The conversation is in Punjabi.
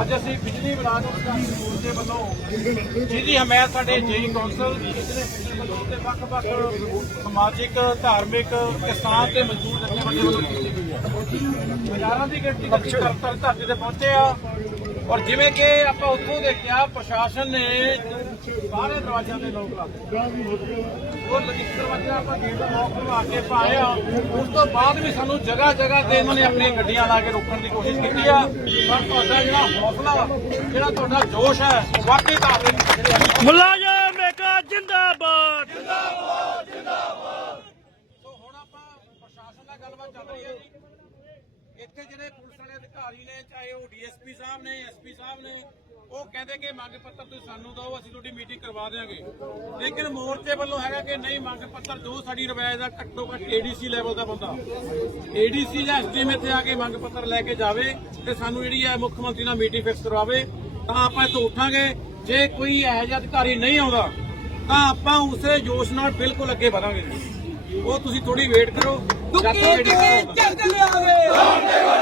ਅੱਜ ਅਸੀਂ ਬਿਜਲੀ ਮੁਲਾਜ਼ਮ ਸੰਘਰਸ਼ ਮੋਰਚੇ ਵੱਲੋਂ ਜਿਹਦੀ ਹਮਾਇਤ ਸਾਡੇ ਜੇਈ ਕੌਂਸਲ ਤੇ ਵੱਖ-ਵੱਖ ਸਮਾਜਿਕ, ਧਾਰਮਿਕ ਕਿਸਾਨ ਤੇ ਮਜ਼ਦੂਰ ਜਥੇਬੰਦੀਆਂ ਵੱਲੋਂ ਕੀਤੀ ਗਈ ਹੈ। ਹਜ਼ਾਰਾਂ ਦੀ ਗਿਣਤੀ ਵਿੱਚ ਕਰਤਰ ਧਰਤੀ ਤੇ ਪਹੁੰਚੇ ਆ। ਔਰ ਜਿਵੇਂ ਕਿ ਆਪਾਂ ਉੱਥੋਂ ਦੇਖਿਆ ਪ੍ਰਸ਼ਾਸਨ ਨੇ ਸਾਰੇ ਦਰਵਾਜ਼ਿਆਂ ਤੇ ਲੋਕ ਲਾ ਦਿੱਤੇ ਉਹ ਇੱਕ ਦਰਵਾਜ਼ਾ ਆਪਾਂ ਗੇਟ ਦਾ ਲੋਕ ਲਵਾ ਕੇ ਪਾਏ ਆ ਉਸ ਤੋਂ ਬਾਅਦ ਵੀ ਸਾਨੂੰ ਜਗ੍ਹਾ ਜਗ੍ਹਾ ਤੇ ਇਹਨਾਂ ਨੇ ਆਪਣੀਆਂ ਗੱਡੀਆਂ ਲਾ ਕੇ ਰੋਕਣ ਦੀ ਕੋਸ਼ਿਸ਼ ਕੀਤੀ ਆ। ਪਰ ਤੁਹਾਡਾ ਜਿਹੜਾ ਹੌਸਲਾ ਜਿਹੜਾ ਤੁਹਾਡਾ ਜੋਸ਼ ਹੈ ਉਹ ਵਾਕਈ ਧਾਰਮਿਕ ਮੁਲਾਜ਼ਮ ਏਕਾ ਜਿੰਦਾਬਾਦ। ਸੋ ਹੁਣ ਆਪਾਂ ਪ੍ਰਸ਼ਾਸਨ ਨਾਲ ਗੱਲਬਾਤ ਚੱਲ ਰਹੀ ਹੈ। ਇੱਥੇ ਜਿਹੜੇ ਪੁਲਿਸ ਵਾਲੇ ਅਧਿਕਾਰੀ ਨੇ, ਚਾਹੇ ਉਹ ਡੀਐਸਪੀ ਸਾਹਿਬ ਨੇ, ਐਸਪੀ ਸਾਹਿਬ ਨੇ, ਉਹ ਕਹਿੰਦੇ ਕਿ ਮੰਗ ਪੱਤਰ ਤੁਸੀਂ ਸਾਨੂੰ ਦਿਓ, ਅਸੀਂ ਤੁਹਾਡੀ ਮੀਟਿੰਗ ਕਰਵਾ ਦੇਵਾਂਗੇ ਲੇਕਿਨ ਮੋਰਚੇ ਵੱਲੋਂ ਹੈਗਾ ਕਿ ਨਹੀਂ, ਮੰਗ ਪੱਤਰ ਜੋ ਸਾਡੀ ਰਵਾਇਤ ਦਾ ਘੱਟੋ ਘੱਟ ਏਡੀਸੀ ਲੈਵਲ ਦਾ ਬੰਦਾ। ਏਡੀਸੀ ਜਾਂ ਐਸਡੀਐਮ ਇੱਥੇ ਆ ਕੇ ਮੰਗ ਪੱਤਰ ਲੈ ਕੇ ਜਾਵੇ ਤੇ ਸਾਨੂੰ ਜਿਹੜੀ ਹੈ ਮੁੱਖ ਮੰਤਰੀ ਨਾਲ ਮੀਟਿੰਗ ਫਿਕਸ ਕਰਵਾਵੇ, ਤਾਂ ਆਪਾਂ ਇੱਥੋਂ ਉੱਠਾਂਗੇ। ਜੇ ਕੋਈ ਇਹੋ ਜਿਹਾ ਅਧਿਕਾਰੀ ਨਹੀਂ ਆਉਂਦਾ, ਤਾਂ ਆਪਾਂ ਉਸੇ ਜੋਸ਼ ਨਾਲ ਬਿਲਕੁਲ ਅੱਗੇ ਵਧਾਂਗੇ। ਉਹ ਤੁਸੀਂ ਥੋੜੀ ਵੇਟ ਕਰੋ। ਦੁੱਕੀ ਚੱਕ ਲਿਆਵੇ